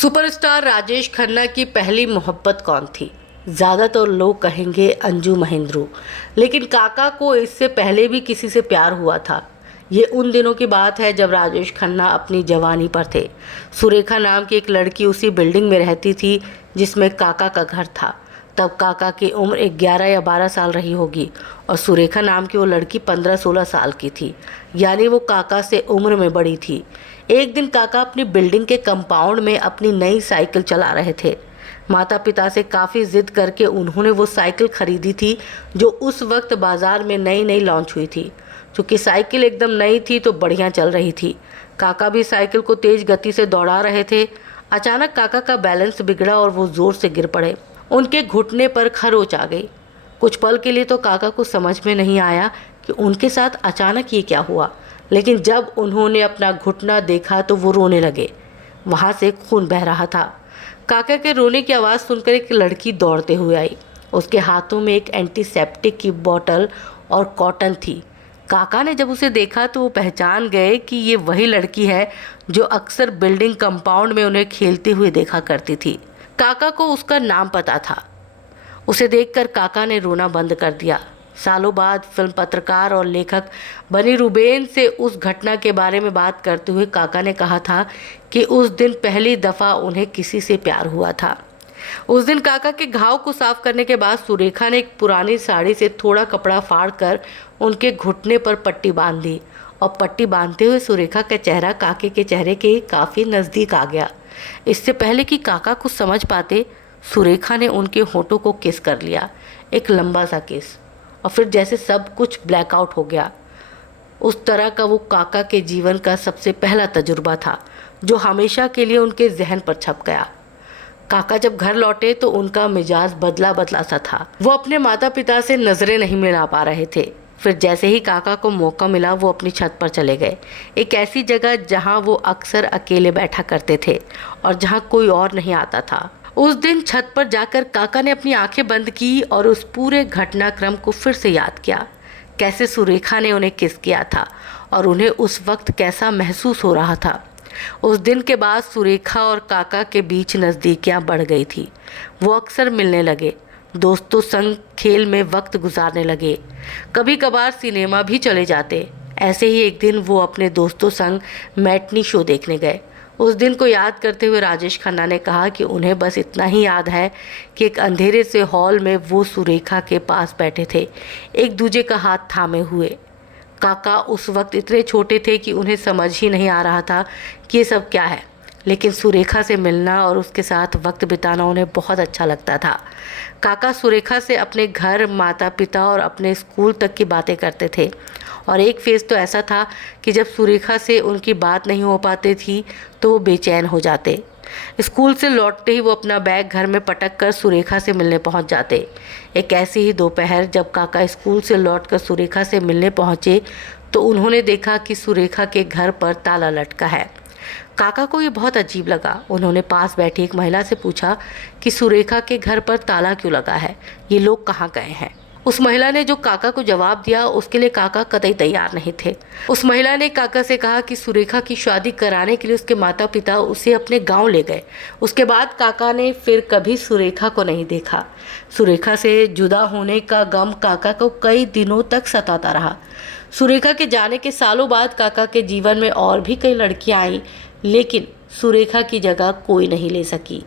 Superstar Rajesh Khanna की पहली मोहब्बत कौन थी? ज़्यादातर लोग कहेंगे अंजू महेंद्रू, लेकिन काका को इससे पहले भी किसी से प्यार हुआ था। ये उन दिनों की बात है जब राजेश खन्ना अपनी जवानी पर थे। सुरेखा नाम की एक लड़की उसी बिल्डिंग में रहती थी जिसमें काका का घर था। तब काका की उम्र 11 या 12 साल रही होगी और सुरेखा नाम की वो लड़की 15-16 साल की थी, यानी वो काका से उम्र में बड़ी थी। एक दिन काका अपनी बिल्डिंग के कंपाउंड में अपनी नई साइकिल चला रहे थे। माता पिता से काफ़ी ज़िद करके उन्होंने वो साइकिल खरीदी थी जो उस वक्त बाज़ार में नई नई लॉन्च हुई थी। चूँकि साइकिल एकदम नई थी तो बढ़िया चल रही थी। काका भी साइकिल को तेज़ गति से दौड़ा रहे थे। अचानक काका का बैलेंस बिगड़ा और वो ज़ोर से गिर पड़े। उनके घुटने पर खरोंच आ गई। कुछ पल के लिए तो काका को समझ में नहीं आया कि उनके साथ अचानक ये क्या हुआ, लेकिन जब उन्होंने अपना घुटना देखा तो वो रोने लगे। वहाँ से खून बह रहा था। काका के रोने की आवाज़ सुनकर एक लड़की दौड़ते हुए आई। उसके हाथों में एक एंटीसेप्टिक की बोतल और कॉटन थी। काका ने जब उसे देखा तो वो पहचान गए कि ये वही लड़की है जो अक्सर बिल्डिंग कंपाउंड में उन्हें खेलते हुए देखा करती थी। काका को उसका नाम पता था। उसे देखकर काका ने रोना बंद कर दिया। सालों बाद फिल्म पत्रकार और लेखक बनी रूबेन से उस घटना के बारे में बात करते हुए काका ने कहा था कि उस दिन पहली दफ़ा उन्हें किसी से प्यार हुआ था। उस दिन काका के घाव को साफ करने के बाद सुरेखा ने एक पुरानी साड़ी से थोड़ा कपड़ा फाड़कर उनके घुटने पर पट्टी बांध दी और पट्टी बांधते हुए सुरेखा का चेहरा काके के चेहरे के काफ़ी नज़दीक आ गया। इससे पहले कि काका कुछ समझ पाते, सुरेखा ने उनके होठों को किस कर लिया, एक लंबा सा किस, और फिर जैसे सब कुछ ब्लैकआउट हो गया। उस तरह का वो काका के जीवन का सबसे पहला तजुर्बा था जो हमेशा के लिए उनके जहन पर छप गया। काका जब घर लौटे तो उनका मिजाज बदला बदला सा था। वो अपने माता पिता से नज़रें नहीं मिला पा रहे थे। फिर जैसे ही काका को मौका मिला वो अपनी छत पर चले गए, एक ऐसी जगह जहाँ वो अक्सर अकेले बैठा करते थे और जहाँ कोई और नहीं आता था। उस दिन छत पर जाकर काका ने अपनी आंखें बंद की और उस पूरे घटनाक्रम को फिर से याद किया। कैसे सुरेखा ने उन्हें किस किया था और उन्हें उस वक्त कैसा महसूस हो रहा था। उस दिन के बाद सुरेखा और काका के बीच नज़दीकियाँ बढ़ गई थी। वो अक्सर मिलने लगे, दोस्तों संग खेल में वक्त गुजारने लगे, कभी कभार सिनेमा भी चले जाते। ऐसे ही एक दिन वो अपने दोस्तों संग मैटनी शो देखने गए। उस दिन को याद करते हुए राजेश खन्ना ने कहा कि उन्हें बस इतना ही याद है कि एक अंधेरे से हॉल में वो सुरेखा के पास बैठे थे, एक दूजे का हाथ थामे हुए। काका उस वक्त इतने छोटे थे कि उन्हें समझ ही नहीं आ रहा था कि ये सब क्या है, लेकिन सुरेखा से मिलना और उसके साथ वक्त बिताना उन्हें बहुत अच्छा लगता था। काका सुरेखा से अपने घर, माता पिता और अपने स्कूल तक की बातें करते थे और एक फेज़ तो ऐसा था कि जब सुरेखा से उनकी बात नहीं हो पाती थी तो वो बेचैन हो जाते। स्कूल से लौटते ही वो अपना बैग घर में पटक कर सुरेखा से मिलने पहुंच जाते। एक ऐसी ही दोपहर जब काका स्कूल से लौटकर सुरेखा से मिलने पहुंचे तो उन्होंने देखा कि सुरेखा के घर पर ताला लटका है। काका को ये बहुत अजीब लगा। उन्होंने पास बैठी एक महिला से पूछा कि सुरेखा के घर पर ताला क्यों लगा है, ये लोग कहाँ गए हैं। उस महिला ने जो काका को जवाब दिया उसके लिए काका कतई तैयार नहीं थे। उस महिला ने काका से कहा कि सुरेखा की शादी कराने के लिए उसके माता पिता उसे अपने गांव ले गए। उसके बाद काका ने फिर कभी सुरेखा को नहीं देखा। सुरेखा से जुदा होने का गम काका को कई दिनों तक सताता रहा। सुरेखा के जाने के सालों बाद काका के जीवन में और भी कई लड़कियां आईं, लेकिन सुरेखा की जगह कोई नहीं ले सकी।